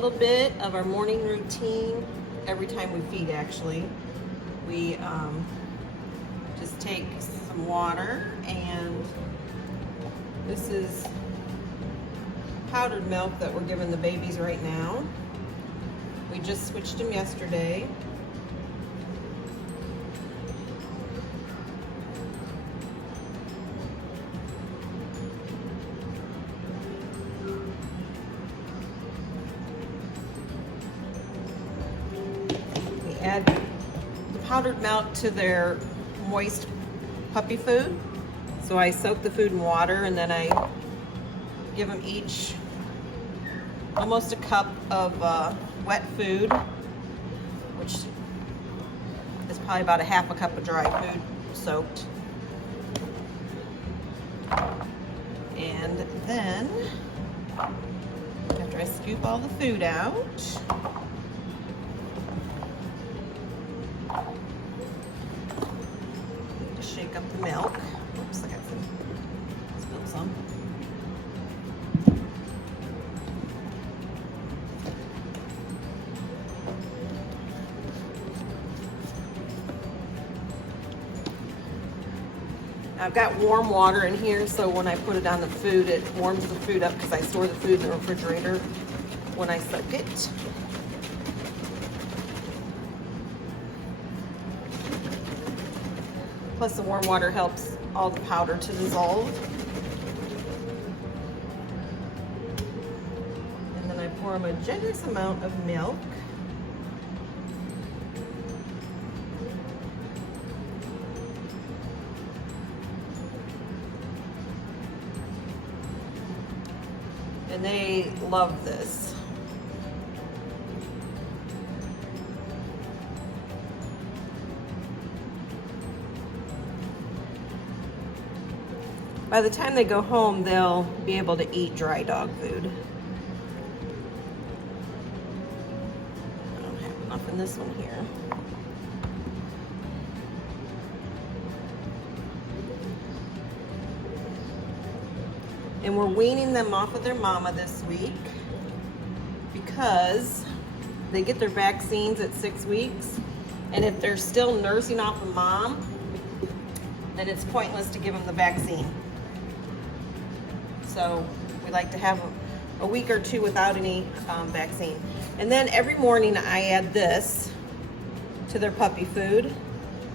little bit of our morning routine every time we feed, actually. We just take some water, and this is powdered milk that we're giving the babies right now. We just switched them yesterday. We add the powdered milk to their moist puppy food. So I soak the food in water, and then I give them each almost a cup of wet food, which is probably about a half a cup of dry food soaked. And then, after I scoop all the food out, just shake up the milk. Oops, I got spilled some. I've got warm water in here, so when I put it on the food, it warms the food up because I store the food in the refrigerator when I soak it. Plus the warm water helps all the powder to dissolve. And then I pour them a generous amount of milk. And they love this. By the time they go home, they'll be able to eat dry dog food. I don't have enough in this one here. And we're weaning them off of their mama this week because they get their vaccines at 6 weeks. And if they're still nursing off of mom, then it's pointless to give them the vaccine. So we like to have a week or two without any vaccine. And then every morning I add this to their puppy food.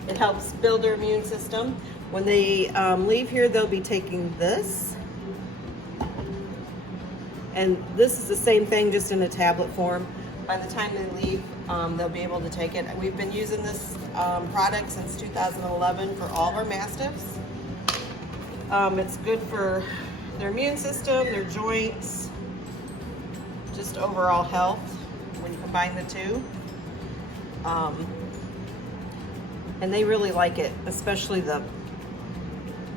It helps build their immune system. When they leave here, they'll be taking this. And this is the same thing, just in a tablet form. By the time they leave, they'll be able to take it. We've been using this product since 2011 for all of our mastiffs. It's good for their immune system, their joints, just overall health when you combine the two. And they really like it, especially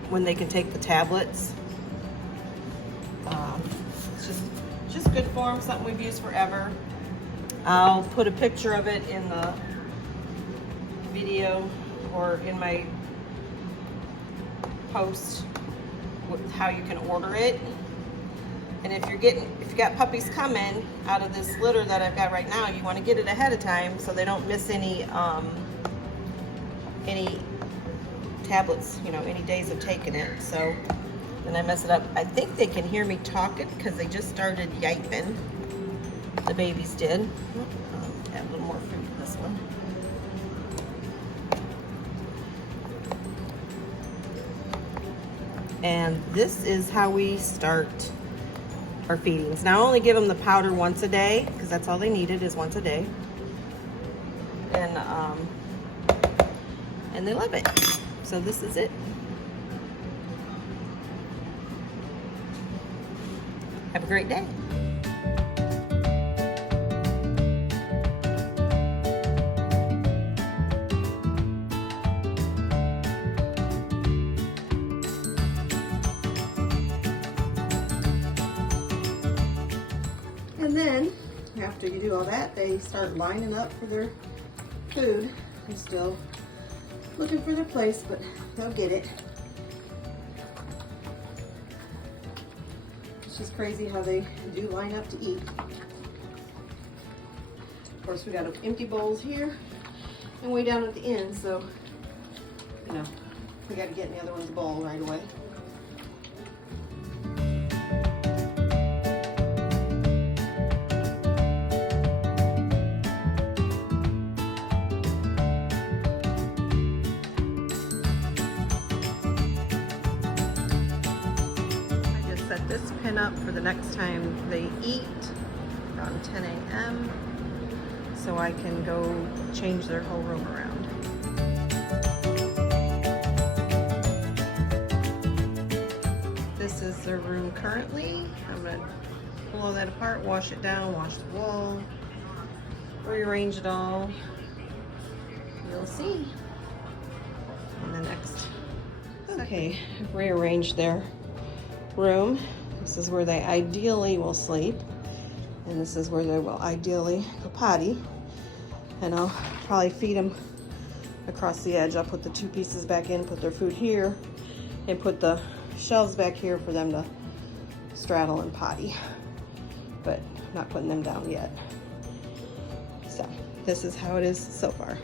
when they can take the tablets. It's just good for them, something we've used forever. I'll put a picture of it in the video or in my post with how you can order it. And if you got puppies coming out of this litter that I've got right now, you want to get it ahead of time so they don't miss any tablets, any days of taking it. So then I mess it up. I think they can hear me talking because they just started yiping. The babies did. Add a little more fruit to this one. And this is how we start our feedings. Now I only give them the powder once a day because that's all they needed, is once a day. And they love it. So this is it. Have a great day. And then, after you do all that, they start lining up for their food. They're still looking for their place, but they'll get it. It's just crazy how they do line up to eat. Of course, we got empty bowls here and way down at the end, so, you know, we got to get in the other one's bowl right away. I just set this pin up for the next time they eat around 10 a.m. so I can go change their whole room around. This is their room currently. I'm going to pull all that apart, wash it down, wash the wall, rearrange it all. You'll see in the next. Okay, I've rearranged their room. This is where they ideally will sleep, and this is where they will ideally go potty. And I'll probably feed them across the edge. I'll put the two pieces back in, put their food here, and put the shelves back here for them to straddle and potty. But I'm not putting them down yet. So this is how it is so far.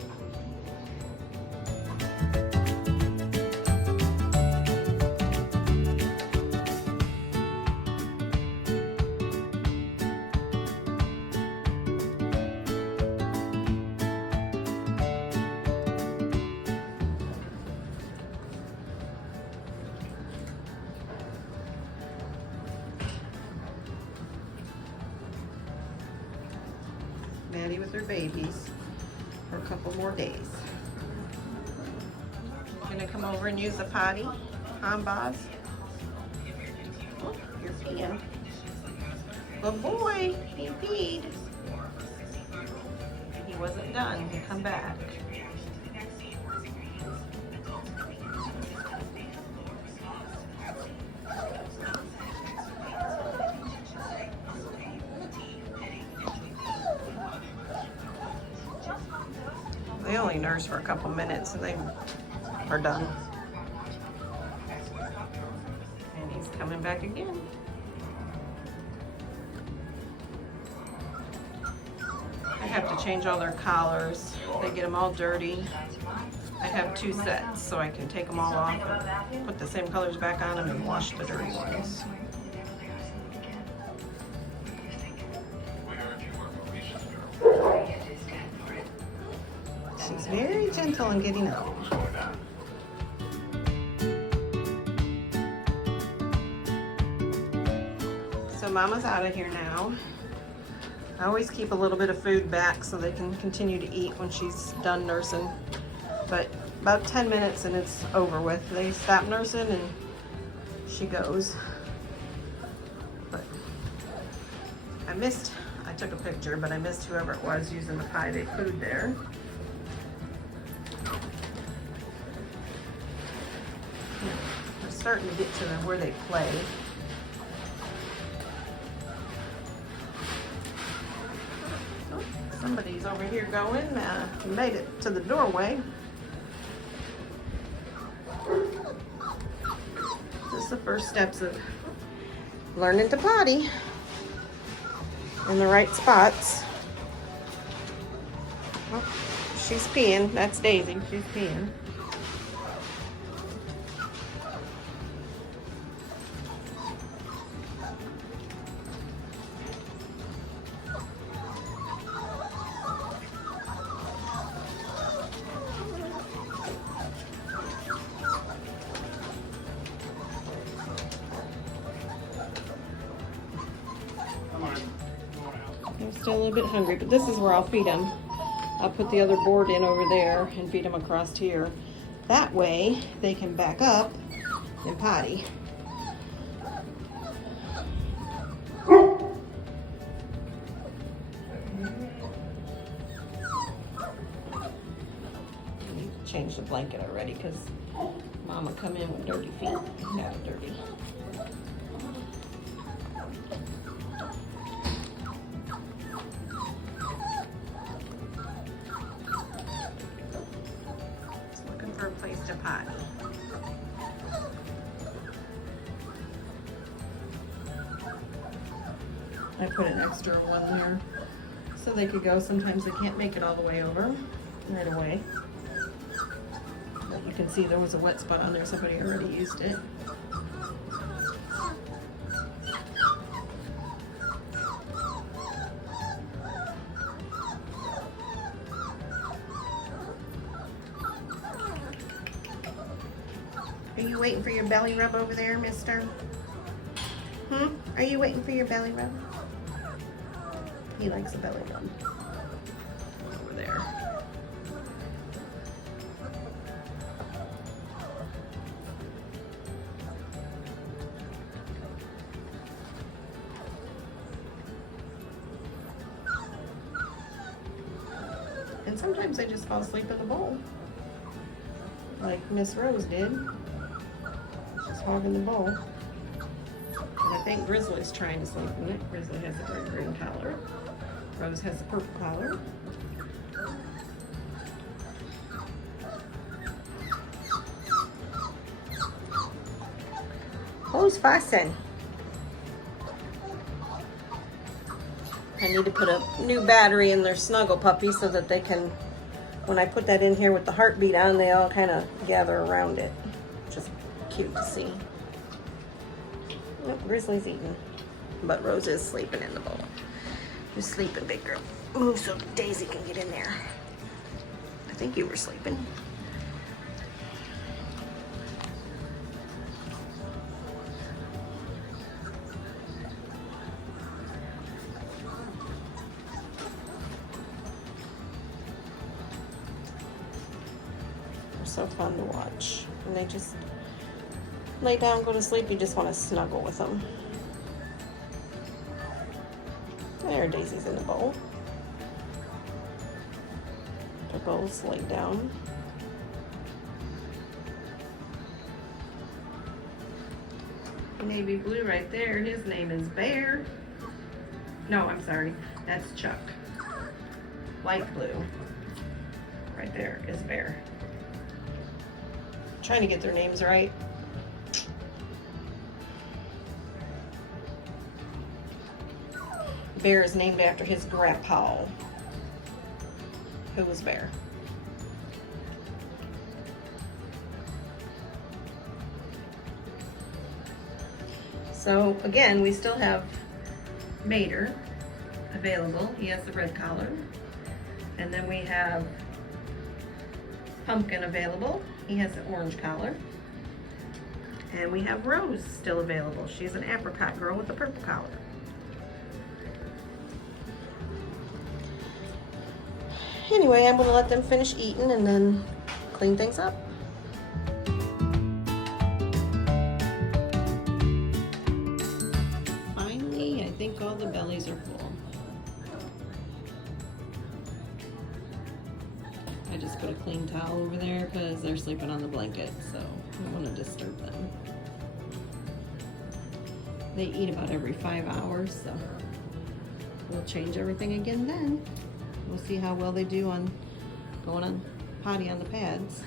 Maddie with her babies for a couple more days. Gonna come over and use the potty, Boz? Oh, you're peeing. Good boy, he peed. He wasn't done, he'll come back. They only nurse for a couple minutes and they are done. And he's coming back again. I have to change all their collars. They get them all dirty. I have 2 sets, so I can take them all off and put the same colors back on them and wash the dirty ones. She's very gentle in getting up. So Mama's out of here now. I always keep a little bit of food back so they can continue to eat when she's done nursing. But about 10 minutes and it's over with. They stop nursing and she goes. But I took a picture, but I missed whoever it was using the pie they food there. We're starting to get to where they play. Oh, somebody's over here going. Made it to the doorway. This is the first steps of learning to potty in the right spots. Oh, she's peeing. That's Daisy. She's peeing. They're still a little bit hungry, but this is where I'll feed them. I'll put the other board in over there and feed them across here. That way they can back up and potty. I need to change the blanket already because Mama come in with dirty feet. Got it dirty. For a place to potty. I put an extra one there so they could go. Sometimes they can't make it all the way over right away. But you can see there was a wet spot on there. Somebody already used it. Are you waiting for your belly rub over there, mister? Are you waiting for your belly rub? He likes a belly rub. Over there. And sometimes they just fall asleep in the bowl. Like Miss Rose did. She's hogging the bowl. And I think Grizzly's trying to sleep in it. Grizzly has a dark green collar. Rose has a purple collar. Who's fussing? I need to put a new battery in their snuggle puppy so that they can, when I put that in here with the heartbeat on, they all kind of gather around it. Just cute to see. Oh, Grizzly's eating, but Rose is sleeping in the bowl. You're sleeping, big girl. Move so Daisy can get in there. I think you were sleeping. They're so fun to watch. And they just lay down, go to sleep. You just want to snuggle with them. There, Daisy's in the bowl. They're both laid down. Navy blue right there, his name is Bear. No, I'm sorry, that's Chuck. Light blue right there is Bear. Trying to get their names right. Bear is named after his grandpa, who was Bear. So again, we still have Mater available. He has the red collar. And then we have Pumpkin available. He has the orange collar. And we have Rose still available. She's an apricot girl with a purple collar. Anyway, I'm gonna let them finish eating and then clean things up. Finally, I think all the bellies are full. I just put a clean towel over there because they're sleeping on the blanket, so I don't want to disturb them. They eat about every 5 hours, so we'll change everything again then. We'll see how well they do on going on potty on the pads.